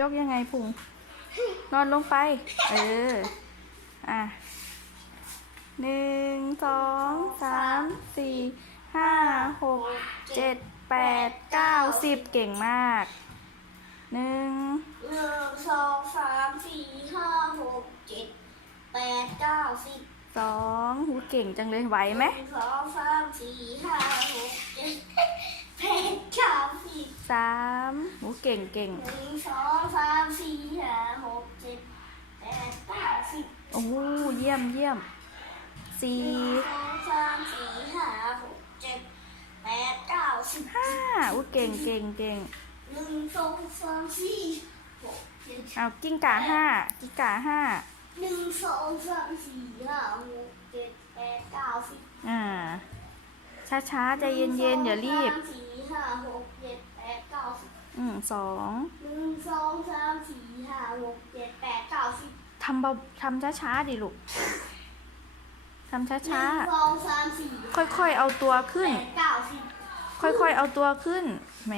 ยกยังไงพุง นอนลงไป เออ อะหนึ่งสองสามสี่ห้าหกเจ็ดแปดเก้าสิบเก่งมากหนึ่งหนึ่งสองสามสี่ห้าหกเจ็ดแปดเก้าสิบสองหูเก่งจังเลยไหวไหมนึ่งสองสามสี่ห้าหกเจ็ดแปดเก้าสิบสาม หูเก่งเก่งหนึ่งสองสามสี่ห้าหกเจ็ดแปดเก้าสิบโอ้โหเยี่ยมเยี่ยมสี่หนึ่งสองสามสี่ห้าหกเจ็ดแปดเก้าสิบห้าอู้เก่งเก่งเก่งหนึ่งสองสามสี่หกเจ็ดเอากิ้งก่าห้ากิ้งก่าห้าหนึ่งสองสามสี่ห้าหกเจ็ดแปดเก้าสิบอ่าช้าช้าๆใจเย็นเย็นๆอย่ารีบหนึ่งสองสามสี่ห้าหก อืมสองหนึ่งสองสามสี่ห้าหกเจ็ดแปดเก้าสิบทำเบาทำช้าช้าๆดิลูกทำช้าหช้านึ่งสองสามสี่ค่อยๆ เอาตัวขึ้น แปดเก้าสิบ ค่อยๆ เอาตัวขึ้น แหม